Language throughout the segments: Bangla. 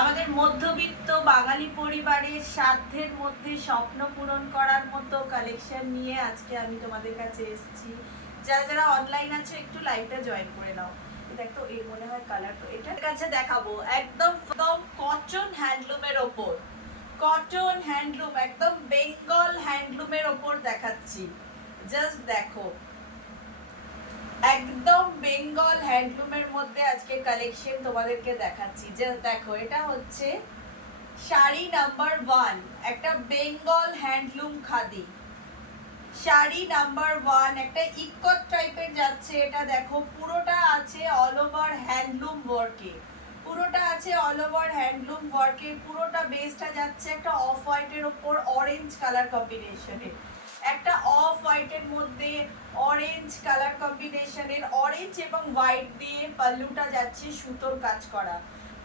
আমাদের মধ্যবিত্ত বাঙালি পরিবারের সাধ্যের মধ্যে স্বপ্ন পূরণ করার মতো কালেকশন নিয়ে আজকে আমি তোমাদের কাছে এসেছি। যারা যারা অনলাইন আছে একটু লাইভটা জয়েন করে নাও। দেখো এই মনে হয় কালার তো এটার কাছে দেখাবো একদম কটন হ্যান্ডলুমের ওপর, কটন হ্যান্ডলুম একদম বেঙ্গল হ্যান্ডলুমের ওপর দেখাচ্ছি। জাস্ট দেখো একদম বেঙ্গল হ্যান্ডলুমের মধ্যে আজকে কালেকশন তোমাদেরকে দেখাচ্ছি। যে দেখো এটা হচ্ছে শাড়ি নাম্বার 1, একটা বেঙ্গল হ্যান্ডলুম খাদি শাড়ি নাম্বার 1, একটা ইকট টাইপের যাচ্ছে। এটা দেখো পুরোটা আছে অল ওভার হ্যান্ডলুম ওয়ার্কে, পুরোটা আছে অল ওভার হ্যান্ডলুম ওয়ার্কে। পুরোটা বেসটা যাচ্ছে একটা অফ হোয়াইটের ওপর অরেঞ্জ কালার কম্বিনেশনে, একটা অফ হোয়াইটের মধ্যে অরেঞ্জ কালার কম্বিনেশনের অরেঞ্জ এবং হোয়াইট দিয়ে পাল্লুটা যাচ্ছে সুতোর কাজ করা,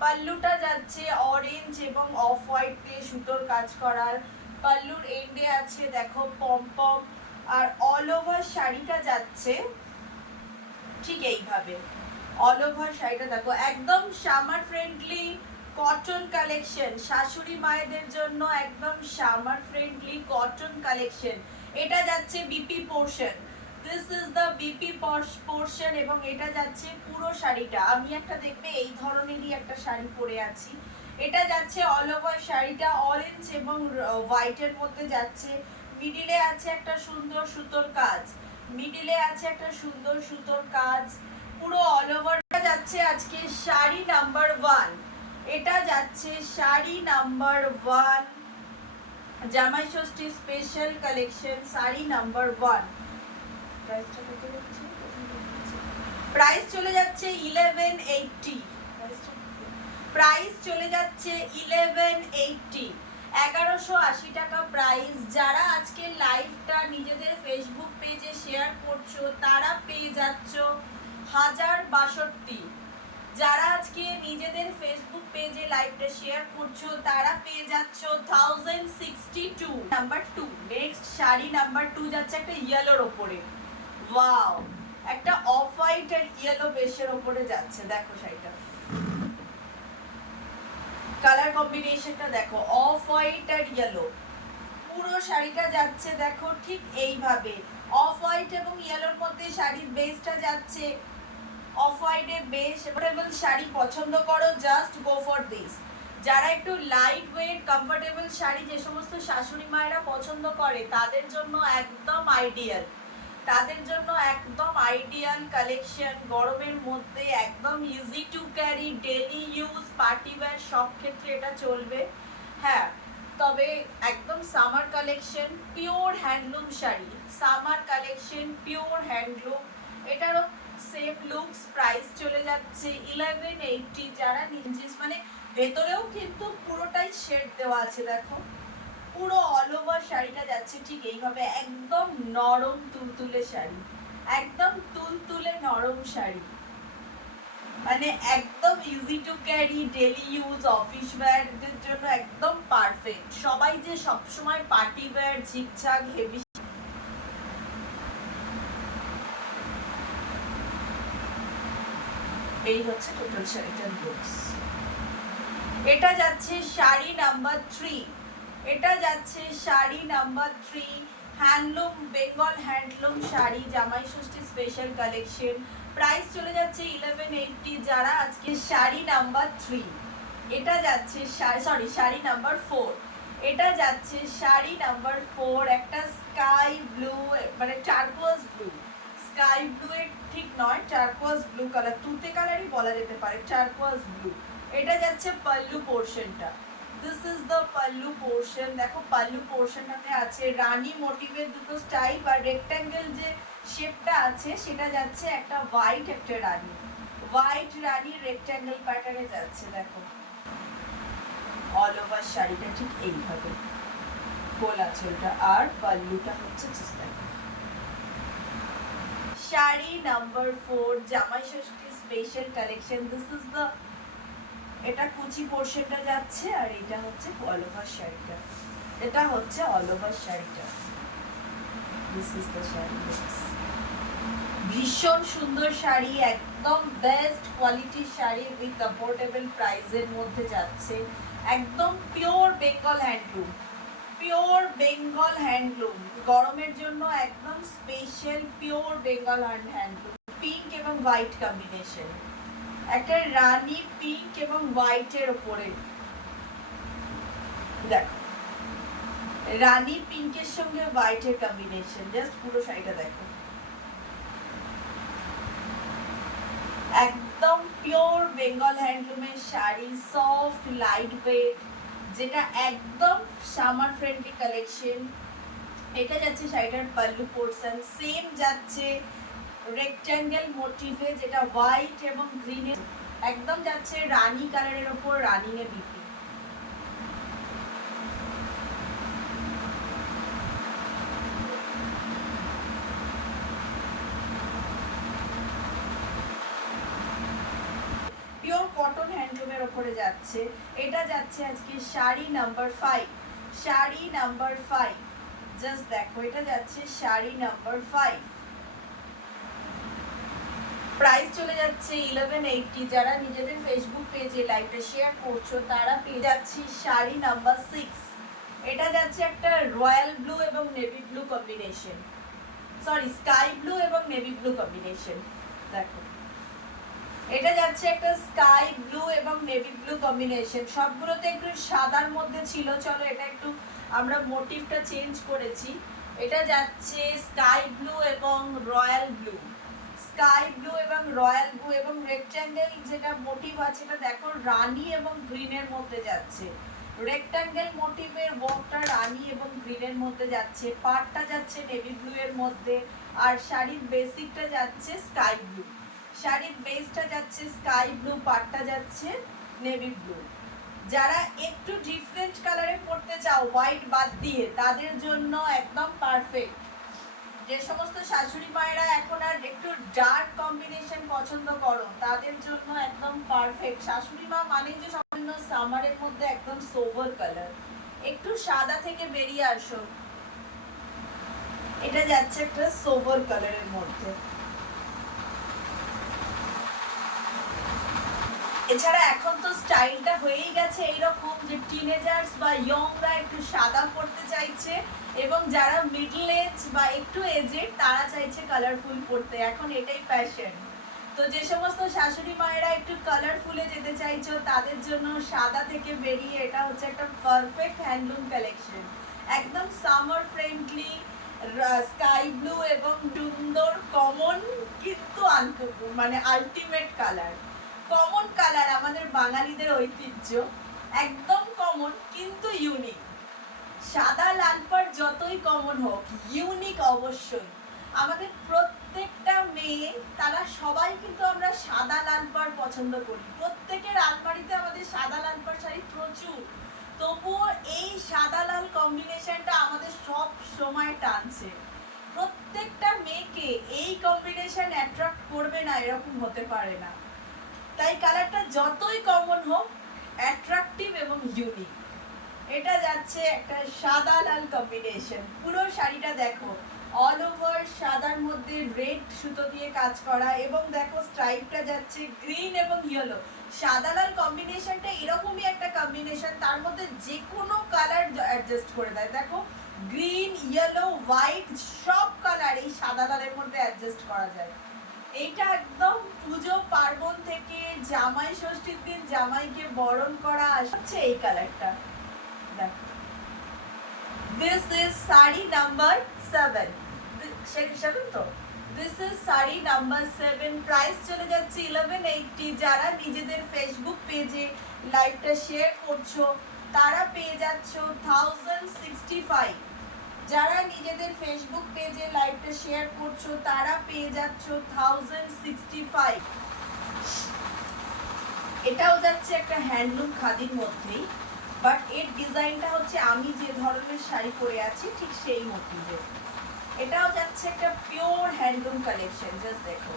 পাল্লুটা যাচ্ছে অরেঞ্জ এবং অফ হোয়াইট দিয়ে সুতোর কাজ করার। পাল্লুর এন্ডে আছে দেখো পম পম, আর অল ওভার শাড়িটা যাচ্ছে ঠিক এইভাবে। অল ওভার শাড়িটা দেখো একদম সামার ফ্রেন্ডলি কটন কালেকশন, শাশুড়ি মায়েদের জন্য একদম সামার ফ্রেন্ডলি কটন কালেকশন। এটা যাচ্ছে BP portion, this is the BP portion, এবং এটা যাচ্ছে পুরো শাড়িটা। আমি একটা দেখবে এই ধরনেরই একটা শাড়ি পরে আছি, এটা যাচ্ছে অল ওভার শাড়িটা অরেঞ্জ এবং হোয়াইটের মধ্যে যাচ্ছে। মিডিলে আছে একটা সুন্দর সুতোর কাজ, মিডিলে আছে একটা সুন্দর সুতোর কাজ, পুরো অল ওভারটা যাচ্ছে আজকে শাড়ি নাম্বার 1। এটা যাচ্ছে শাড়ি নাম্বার 1, জামাই Shashthi special collection sari number 1। প্রাইসটা কত হচ্ছে? প্রাইস চলে যাচ্ছে 1180, প্রাইস চলে যাচ্ছে 1180, 1180 টাকা প্রাইস। যারা আজকে লাইভটা নিজেদের ফেসবুক পেজে শেয়ার করছো তারা পেয়ে যাচ্ছ 1062, যারা আজকে নিজেদের ফেসবুক পেজে লাইভটা শেয়ার করছো তারা পেয়ে যাচ্ছ 1062। নাম্বার 2, নেক্সট শাড়ি নাম্বার 2 যাচ্ছে একটা ইয়েলোর ওপরে, ওয়াও, একটা অফ হোয়াইট আর ইয়েলো বেশের ওপরে যাচ্ছে। দেখো শাড়িটা কালার কম্বিনেশনটা দেখো অফ হোয়াইট আর ইয়েলো, পুরো শাড়িটা যাচ্ছে দেখো ঠিক এইভাবে অফ হোয়াইট এবং ইয়েলোর মধ্যে শাড়ির বেসটা যাচ্ছে অফ হোয়াইটের বেস। কমফোর্টেবল শাড়ি পছন্দ করো জাস্ট গো ফর দিস। যারা একটু লাইট ওয়েট কমফোর্টেবল শাড়ি যে সমস্ত শাশুড়ি মায়েরা পছন্দ করে তাদের জন্য একদম আইডিয়াল, তাদের জন্য একদম আইডিয়াল কালেকশন। গরমের মধ্যে একদম easy to carry, daily use, party wear সব ক্ষেত্রে এটা চলবে। হ্যাঁ, তবে একদম summer collection, pure handloom sari, summer collection pure handloom. এটারও সেম লুকস, প্রাইস চলে যাচ্ছে 1180। যারা নিঞ্জিস মানে ভেতরেও কিন্তু পুরোটাই শেড দেওয়া আছে, দেখো পুরো অল ওভার শাড়িটা যাচ্ছে ঠিক এইভাবে একদম নরম তুলতুলে শাড়ি, একদম তুলতুলে নরম শাড়ি, মানে একদম easy to carry, daily use, office ওয়্যারদের জন্য একদম পারফেক্ট। সবাই যে সবসময় পার্টি ওয়্যার ঝিকঝাক হেভি, এই হচ্ছে টোটাল শাড়িটার লুকস। এটা যাচ্ছে শাড়ি নাম্বার 3, এটা যাচ্ছে sari number 3, handloom Bengal handloom sari, জামাই ষষ্ঠী স্পেশাল কালেকশন। প্রাইস চলে যাচ্ছে 1180। যারা আজকে শাড়ি নাম্বার 3, এটা যাচ্ছে শাড়ি নাম্বার 4, এটা যাচ্ছে শাড়ি নাম্বার 4, একটা স্কাই ব্লু মানে টার্কোয়াজ ব্লু, স্কাই ব্লু এর ঠিক নয়, টার্কোয়াজ ব্লু কালার, তুতে কালারই বলা যেতে পারে, টার্কোয়াজ ব্লু। এটা যাচ্ছে পাল্লু পোর্শনটা, this is the pallu portion. দেখো পাল্লু পোর্শনটাতে আছে রানী মোটিভের দুটো স্টাইপ, আর রেক্ট্যাঙ্গেল যে শেপটা আছে সেটা যাচ্ছে একটা হোয়াইট, একটা রানী, হোয়াইট রানী রেক্ট্যাঙ্গেল প্যাটার্নে যাচ্ছে। দেখো অল ওভার শাড়িটা ঠিক এইভাবে গোল আছে ওটা, আর পাল্লুটা হচ্ছে sari number 4, Jamai Shashthi special collection. This is the, এটা কুচি পোর্শনটা যাচ্ছে, আর এটা হচ্ছে অল ওভার শাড়িটা, এটা হচ্ছে অল ওভার শাড়িটা। This is the sari looks, ভীষণ সুন্দর শাড়ি, একদম বেস্ট কোয়ালিটির শাড়ি উইথ অ্যাফোর্ডেবল প্রাইসের মধ্যে যাচ্ছে। একদম pure Bengal handloom, pure Bengal handloom, গরমের জন্য একদম special pure Bengal handloom. Pink এবং হোয়াইট কম্বিনেশন, একটা রানী পিঙ্ক এবং হোয়াইটের ওপরে দেখো, রানী পিঙ্কের সঙ্গে হোয়াইটের কম্বিনেশন। জাস্ট পুরো শাড়িটা দেখো, একদম পিওর বেঙ্গল হ্যান্ডলুমের শাড়ি, সফট লাইট ওয়েট, যেটা একদম সামার ফ্রেন্ডলি কালেকশন। এটা যাচ্ছে শাড়িটার পাল্লু পোর্শন, সেম যাচ্ছে রেক্ট্যাঙ্গেল মোটিভে, যেটা হোয়াইট এবং গ্রিনে একদম যাচ্ছে রানী কালারের ওপর রানিং এ বিপি। পিওর কটন হ্যান্ডলুমের ওপরে যাচ্ছে। এটা যাচ্ছে আজকে sari number 5, sari number 5। Just দেখো, এটা যাচ্ছে শাড়ি নাম্বার 5। প্রাইস চলে যাচ্ছে 1180। যারা নিজেদের ফেসবুক পেজে লাইভটা শেয়ার করছো তারা পেয়ে যাচ্ছি শাড়ি নাম্বার 6। এটা যাচ্ছে একটা রয়্যাল ব্লু এবং navy blue combination, sorry sky blue এবং নেভি ব্লু কম্বিনেশন। দেখো, এটা যাচ্ছে একটা স্কাই ব্লু এবং নেভি ব্লু কম্বিনেশন। সবগুলোতে একটু সাদার মধ্যে ছিল, চলো এটা একটু আমরা মোটিভটা চেঞ্জ করেছি। এটা যাচ্ছে স্কাই ব্লু এবং রয়্যাল ব্লু, স্কাই ব্লু এবং রয়্যাল ব্লু এবং রেক্ট্যাঙ্গেল যেটা মোটিভ আছে এটা দেখো রানী এবং গ্রিনের মধ্যে যাচ্ছে। রেক্ট্যাঙ্গেল মোটিভের ওয়ার্কটা রানী এবং গ্রিনের মধ্যে যাচ্ছে, পাড়টা যাচ্ছে নেভি ব্লু এর মধ্যে, আর শাড়ির বেসিকটা যাচ্ছে স্কাই ব্লু, শাড়ির বেসটা যাচ্ছে স্কাই ব্লু, পাড়টা যাচ্ছে নেভি ব্লু। যারা একটু ডিফারেন্ট কালারে পড়তে চাও হোয়াইট বাদ দিয়ে, তাদের জন্য একদম পারফেক্ট। যে সমস্ত শাশুড়ি মায়েরা এখন আর একটু ডার্ক কম্বিনেশন পছন্দ করো তাদের জন্য একদম পারফেক্ট। শাশুড়ি মা মানে যে সামান্য সামারের মধ্যে একদম সোভার কালার, একটু সাদা থেকে বেরিয়ে আসো। এটা যাচ্ছে একটা সোভার কালারের মধ্যে। এছাড়া এখন তো স্টাইলটা হয়েই গেছে এইরকম যে টিনেজার্স বা ইয়ংরা একটু সাদা পড়তে চাইছে, এবং যারা মিডল এজ বা একটু এজেড তারা চাইছে কালারফুল পড়তে, এখন এটাই প্যাশন। তো যে সমস্ত শাশুড়ি মায়েরা একটু কালারফুলে যেতে চাইছো তাদের জন্য সাদা থেকে বেরিয়ে এটা হচ্ছে একটা পারফেক্ট হ্যান্ডলুম কালেকশন, একদম সামার ফ্রেন্ডলি স্কাই ব্লু এবং সুন্দর কমন কিন্তু মানে আলটিমেট কালার। কমন কালার আমাদের বাঙালিদের ঐতিহ্য, একদম কমন কিন্তু ইউনিক। সাদা লাল পাড় যতই কমন হোক, ইউনিক অবশ্যই। আমাদের প্রত্যেকটা মেয়ে তারা সবাই কিন্তু আমরা সাদা লাল পাড় পছন্দ করি, প্রত্যেকের আলমারিতে আমাদের সাদা লাল পাড় শাড়ি প্রচুর, তবুও এই সাদা লাল কম্বিনেশনটা আমাদের সব সময় টানছে। প্রত্যেকটা মেয়েকে এই কম্বিনেশন অ্যাট্রাক্ট করবে না এরকম হতে পারে না, তাই কালারটা যতই কমন হোক অ্যাট্রাকটিভ এবং ইউনিক। এটা যাচ্ছে একটা সাদা লাল কম্বিনেশন। পুরো শাড়িটা দেখো অল ওভার সাদার মধ্যে রেড সুতো দিয়ে কাজ করা, এবং দেখো স্ট্রাইপটা যাচ্ছে গ্রিন এবং ইয়েলো। সাদা লাল কম্বিনেশনটা এরকমই একটা কম্বিনেশন, তার মধ্যে যে কোনো কালার অ্যাডজাস্ট করে দেয়। দেখো গ্রিন, ইয়েলো, হোয়াইট সব কালার এই সাদা লালের মধ্যে অ্যাডজাস্ট করা যায়। এইটা একদম পুজো পার্বণ থেকে জামাই ষষ্ঠীর দিন জামাইকে বরণ করা আসছে এই কালারটা। দেখো, দিস ইজ শাড়ি নাম্বার 7, তো this is sari number 7। Price চলে যাচ্ছে 1180। যারা নিজেদের ফেসবুক পেজে লাইভটা শেয়ার করছো তারা পেয়ে যাচ্ছ 1065। যারা নিজেদের ফেসবুক পেজে লাইভটা শেয়ার করছো তারা পেয়ে যাচ্ছ 1065। এটাও যাচ্ছে একটা হ্যান্ডলুম খাদির মধ্যেই, বাট এর ডিজাইনটা হচ্ছে আমি যে ধরনের শাড়ি পরে আছি ঠিক সেই মোটিভে। এটাও যাচ্ছে একটা পিওর হ্যান্ডলুম কালেকশন। জাস্ট দেখো,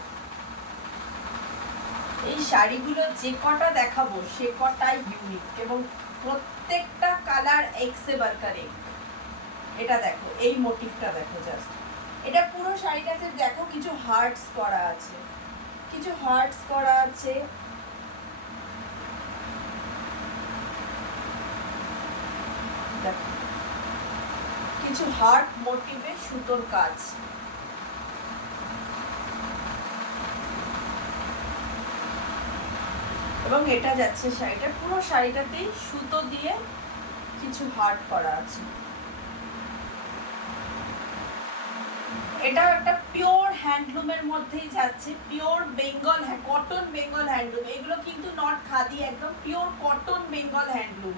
এই শাড়িগুলো যে কটা দেখাবো সে কটাই ইউনিক এবং প্রত্যেকটা কালার এক্সে বারকার এক। এটা দেখো, এই মোটিভটা দেখো, জাস্ট এটা পুরো শাড়িটাতে দেখো কিছু হার্টস করা আছে, কিছু হার্টস করা আছে। দেখো কিছু হার্ট মোটিভে সুতোর কাজ। এবং এটা যাচ্ছে শাড়িটা, পুরো শাড়িটাতেই সুতো দিয়ে কিছু হার্ট করা আছে। এটা একটা পিওর হ্যান্ডলুমের মধ্যেই যাচ্ছে, pure Bengal cotton Bengal handloom. এগুলো কিন্তু নট খাদি, একদম পিওর কটন বেঙ্গল হ্যান্ডলুম,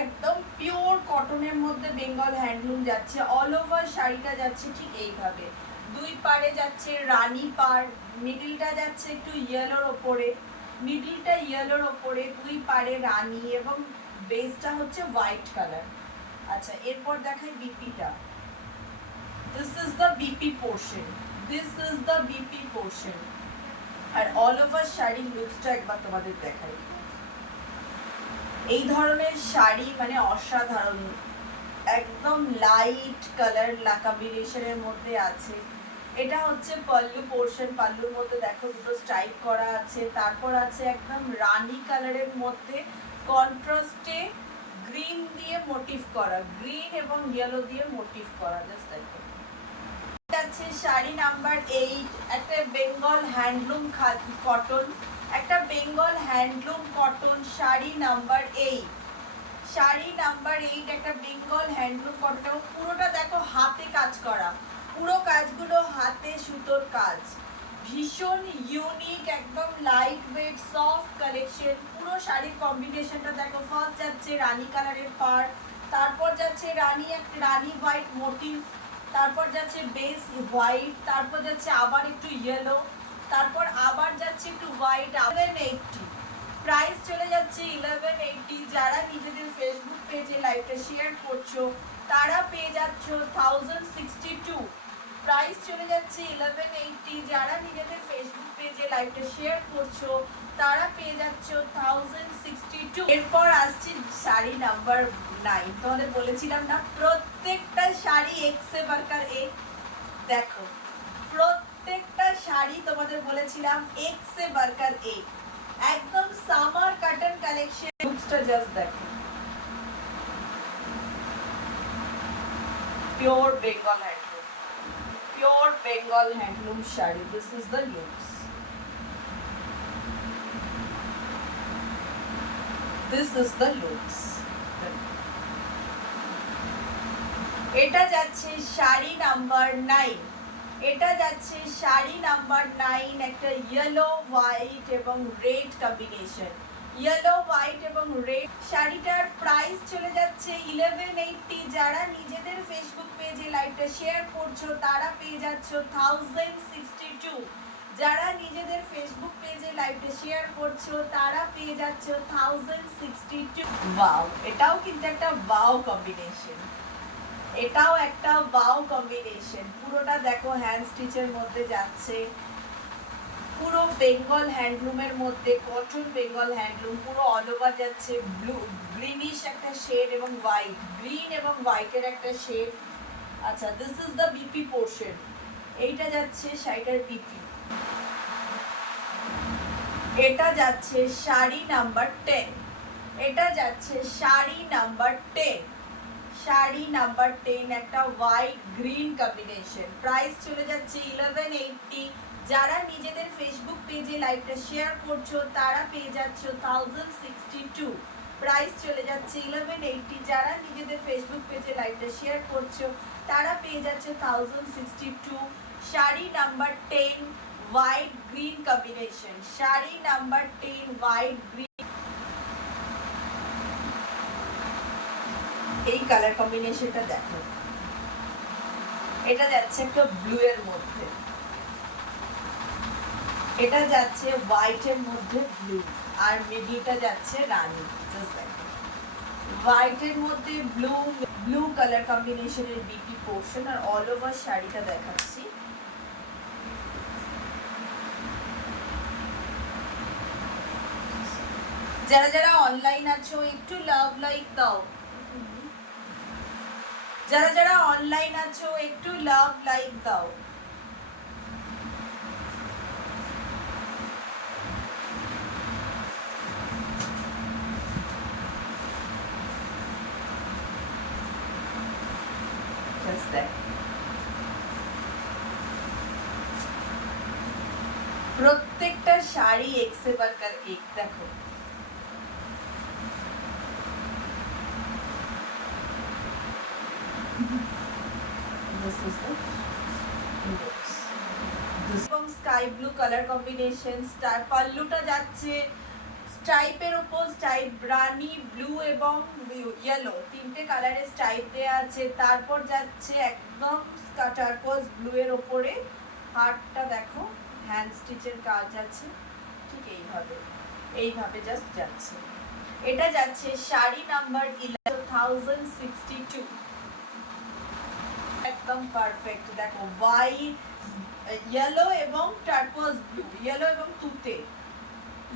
একদম পিওর কটনের মধ্যে বেঙ্গল হ্যান্ডলুম যাচ্ছে। অল ওভার শাড়িটা যাচ্ছে ঠিক এইভাবে, দুই পাড়ে যাচ্ছে রানী পাড়, মিডিলটা যাচ্ছে একটু ইয়েলোর ওপরে, মিডিলটা ইয়েলোর ওপরে, দুই পাড়ে রানী এবং বেসটা হচ্ছে হোয়াইট কালার। আচ্ছা এরপর দেখাই বিপিটা। This is the BP portion. This is the BP portion. R all over sari লুকসটা একবার তোমাদের দেখাই। এই ধরনের শাড়ি মানে অসাধারণ, একদম লাইট কালার কম্বিনেশনের মধ্যে আছে। এটা হচ্ছে পাল্লু পোর্শন, পাল্লুর মধ্যে দেখো দুটো স্ট্রাইপ করা আছে, তারপর আছে একদম রানী কালারের মধ্যে কন্ট্রাস্টে গ্রিন দিয়ে মোটিভ করা, গ্রিন এবং ইয়েলো দিয়ে মোটিভ করা। জাস্ট দেখো যাচ্ছে শাড়ি নাম্বার 8, একটা বেঙ্গল হ্যান্ডলুম কটন, একটা Bengal handloom cotton sari number 8, sari number 8 একটা বেঙ্গল হ্যান্ডলুম কটন। পুরোটা দেখো হাতে কাজ করা, পুরো কাজগুলো হাতে সুতোর কাজ, ভীষণ ইউনিক, একদম লাইট ওয়েট সফট কালেকশন। পুরো শাড়ির কম্বিনেশনটা দেখো, ফার্স্ট যাচ্ছে রানী কালারের পাড়, তারপর যাচ্ছে রানী হোয়াইট মোটিভ, তারপর যাচ্ছে বেস হোয়াইট, তারপর যাচ্ছে আবার একটু ইয়েলো, তারপর আবার যাচ্ছে একটু হোয়াইট। 1180 প্রাইস চলে যাচ্ছে 1180। যারা নিজেদের ফেসবুক পেজে লাইভটা শেয়ার করছো তারা পেয়ে যাচ্ছ 1062। প্রাইস চলে যাচ্ছে 1180। যারা নিজেদের ফেসবুক পেজে লাইভটা শেয়ার করছো তারা পেয়ে যাচ্ছ 1062। এরপর আসছে শাড়ি নাম্বার 9। তোমাদের বলেছিলাম না প্রত্যেকটা শাড়ি এক সে বাড়কর এক। দেখো প্রত্যেকটা শাড়ি তোমাদের বলেছিলাম এক সে বাড়কর এক, একদম সামার কটন কালেকশন। লুকসটা জাস্ট দেখো, pure Bengal handloom, pure Bengal handloom sari. This is the looks, this is the looks. এটা যাচ্ছে শাড়ি নাম্বার 9, এটা যাচ্ছে শাড়ি নাম্বার 9, একটা ইয়েলো হোয়াইট এবং রেড কম্বিনেশন, ইয়েলো হোয়াইট এবং রেড। শাড়িটার প্রাইস চলে যাচ্ছে 1180। যারা নিজেদের ফেসবুক পেজে লাইভটা শেয়ার করছো তারা পেয়ে যাচ্ছ 1062। যারা নিজেদের ফেসবুক পেজে লাইভটা শেয়ার করছো তারা পেয়ে যাচ্ছ 1062। ওয়াও, এটাও কিন্তু একটা ওয়াও কম্বিনেশন, এটাও একটা ওয়াও কম্বিনেশন। পুরোটা দেখো হ্যান্ড স্টিচের মধ্যে যাচ্ছে, পুরো বেঙ্গল হ্যান্ডলুমের মধ্যে, কটন বেঙ্গল হ্যান্ডলুম, পুরো অল ওভার যাচ্ছে ব্লু গ্রিনিশ একটা শেড এবং হোয়াইট, গ্রিন এবং হোয়াইটের একটা শেড। আচ্ছা this is the BP portion. এইটা যাচ্ছে শাড়িটার বিপি। এটা যাচ্ছে শাড়ি নাম্বার 10, এটা যাচ্ছে শাড়ি নাম্বার 10, শাড়ি নাম্বার 10 একটা হোয়াইট গ্রিন কম্বিনেশন। প্রাইস চলে যাচ্ছে 1180। যারা নিজেদের ফেসবুক পেজে লাইভটা শেয়ার করছো তারা পেয়ে যাচ্ছ 1062। প্রাইস চলে যাচ্ছে 1180। যারা নিজেদের ফেসবুক পেজে লাইভটা শেয়ার করছো তারা পেয়ে যাচ্ছে 1062। Sari number 10 white green combination, sari number 10 white green. এই কালার কম্বিনেশনটা দেখো, এটা যাচ্ছে একটা ব্লু এর মধ্যে, এটা যাচ্ছে হোয়াইটের মধ্যে ব্লু, আর মিডিলটা যাচ্ছে রানী। জাস্ট দেখো হোয়াইটের মধ্যে ব্লু, ব্লু কালার কম্বিনেশনের বিপি পোর্শন। আর অল ওভার শাড়িটা দেখাচ্ছি। যারা যারা অনলাইন আছো একটু লাভ লাইক দাও, যারা যারা অনলাইন আছো একটু লাভ লাইক দাও। প্রত্যেকটা শাড়ি এক সে বারকার এক। দেখো sky blue colour combination, star পাল্লুটা যাচ্ছে স্ট্রাইপের উপর স্ট্রাইপ, রানী ব্লু এবং ইয়েলো তিনটে কালারের স্ট্রাইপ দেওয়া আছে। তারপর যাচ্ছে একদম টার্কোয়াজ ব্লু এর উপরে হার্টটা দেখো, হ্যান্ড স্টিচের কাজ আছে, ঠিক এইভাবে এইভাবে জাস্ট যাচ্ছে। এটা যাচ্ছে শাড়ি নাম্বার 11,062, একদম পারফেক্ট। দেখো হোয়াইট, ইয়েলো এবং টার্কোয়াজ ব্লু, ইয়েলো এবং তুতে,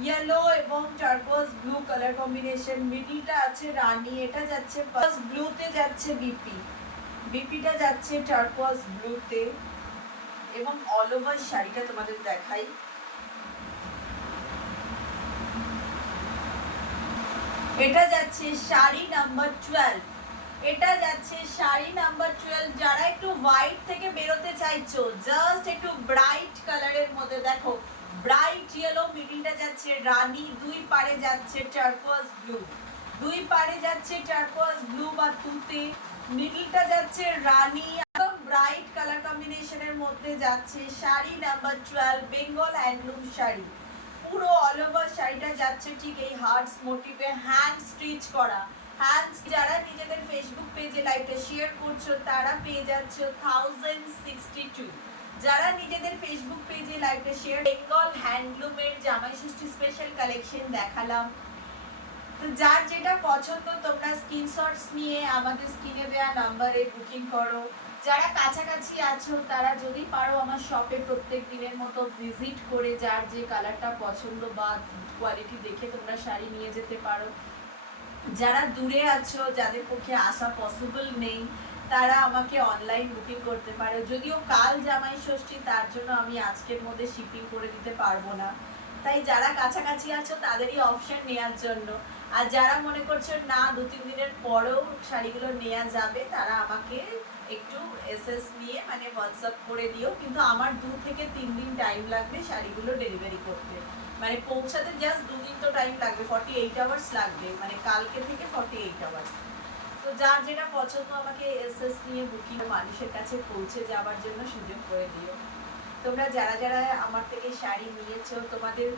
ইয়েলো এবং টার্কোয়াজ ব্লু কালার কম্বিনেশন। মিডিলটা আছে রানী, এটা যাচ্ছে ফার্স্ট ব্লুতে যাচ্ছে বিপি, বিপিটা যাচ্ছে টার্কোয়াজ ব্লুতে। এবং অল ওভার শাড়িটা তোমাদের দেখাই। এটা যাচ্ছে শাড়ি নাম্বার 12, এটা যাচ্ছে শাড়ি নাম্বার 12। যারা একটু হোয়াইট থেকে বেরোতে চাইছো, জাস্ট একটু ব্রাইট কালারের মধ্যে, দেখো ব্রাইট ইয়েলো, মিডিলটা যাচ্ছে রানী, দুই পারে যাচ্ছে টার্কোয়াজ ব্লু, দুই পারে যাচ্ছে টার্কোয়াজ ব্লু বা তুতে, মিডিলটা যাচ্ছে রানী, একদম ব্রাইট কালার কম্বিনেশনের মধ্যে যাচ্ছে শাড়ি নাম্বার 12 বেঙ্গল হ্যান্ডলুম শাড়ি। পুরো অল ওভার শাড়িটা যাচ্ছে ঠিক এই হার্টস মোটিভে, হ্যান্ড স্টিচ করা। হ্যান্ড, যারা নিজেদের ফেসবুক পেজে লাইভটা শেয়ার করছো তারা পেয়ে যাচ্ছে 1062। যারা নিজেদের ফেসবুক পেজে লাইভটা শেয়ার, বেঙ্গল হ্যান্ডলুমের জামাই ষষ্ঠী স্পেশাল কালেকশন দেখালাম। তো যার যেটা পছন্দ তোমরা স্ক্রিনশটস নিয়ে আমাদের স্ক্রিনে দেওয়া নাম্বারে বুকিং করো। যারা কাছাকাছি আছো তারা যদি পারো আমার শপে প্রত্যেক দিনের মতো ভিজিট করে যার যে কালারটা পছন্দ বা কোয়ালিটি দেখে তোমরা শাড়ি নিয়ে যেতে পারো। যারা দূরে আছো, যাদের পক্ষে আসা পসিবল নেই, তারা আমাকে অনলাইন বুকিং করতে পারো। যদিও কাল জামাই ষষ্ঠী, তার জন্য আমি আজকের মধ্যে শিপিং করে দিতে পারবো না, তাই যারা কাছাকাছি আছো তাদেরই অপশন নেওয়ার জন্য। আর যারা মনে করছো না 2-3 দিনের পরেও শাড়িগুলো নেওয়া যাবে, তারা আমাকে একটু এসএস নিয়ে মানে হোয়াটসঅ্যাপ করে দিও। কিন্তু আমার 2 থেকে 3 দিন টাইম লাগবে শাড়িগুলো ডেলিভারি করতে, মানে পৌঁছাতে জাস্ট 2 দিন তো টাইম লাগবে, 48 আওয়ার্স লাগবে, মানে কালকে থেকে 48 আওয়ার্স। তো যার যেটা পছন্দ আমাকে এসএস নিয়ে বুকিং মানুষের কাছে পৌঁছে যাওয়ার জন্য সুযোগ করে দিও। তোমরা যারা যারা আমার থেকে শাড়ি নিয়েছো, তোমাদের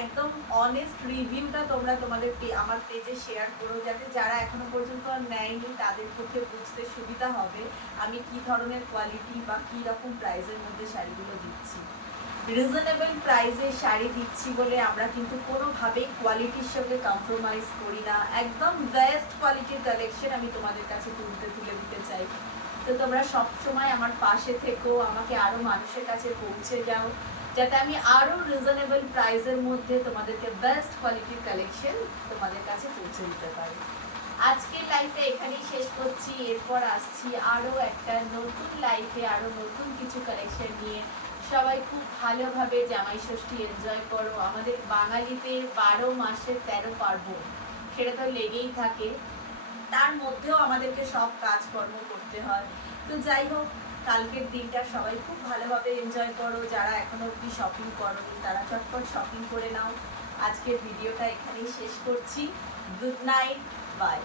একদম অনেস্ট রিভিউটা তোমরা তোমাদের আমার পেজে শেয়ার করো, যাতে যারা এখনো পর্যন্ত নেয়নি তাদের পক্ষে বুঝতে সুবিধা হবে আমি কি ধরনের কোয়ালিটি বা কি রকম প্রাইসের মধ্যে শাড়িগুলো দিচ্ছি। রিজনেবল প্রাইসে শাড়ি দিচ্ছি বলে আমরা কিন্তু কোনোভাবেই কোয়ালিটির সঙ্গে কম্প্রোমাইজ করি না, একদম বেস্ট কোয়ালিটির কালেকশন আমি তোমাদের কাছে তুলে দিতে চাই। তো তোমরা সবসময় আমার পাশে থেকো, আমাকে আরও মানুষের কাছে পৌঁছে যাও, যাতে আমি আরও রিজনেবল প্রাইসের মধ্যে তোমাদেরকে বেস্ট কোয়ালিটির কালেকশন তোমাদের কাছে পৌঁছে দিতে পারি। আজকের লাইভটা এখানেই শেষ করছি, এরপর আসছি আরও একটা নতুন লাইফে আরও নতুন কিছু কালেকশন নিয়ে। সবাই খুব ভালোভাবে জামাই ষষ্ঠী এনজয় করো। আমাদের বাঙালিদের 12 মাসের 13 পার্বণ, সেটা তো লেগেই থাকে, তার মধ্যেও আমাদেরকে সব কাজকর্ম করতে হয়। তো যাই হোক, কালকের দিনটা সবাই খুব ভালোভাবে এনজয় করো। যারা এখনো অবধি শপিং করোনি তারা চটপট শপিং করে নাও। আজকের ভিডিওটা এখানেই শেষ করছি। Good night, by.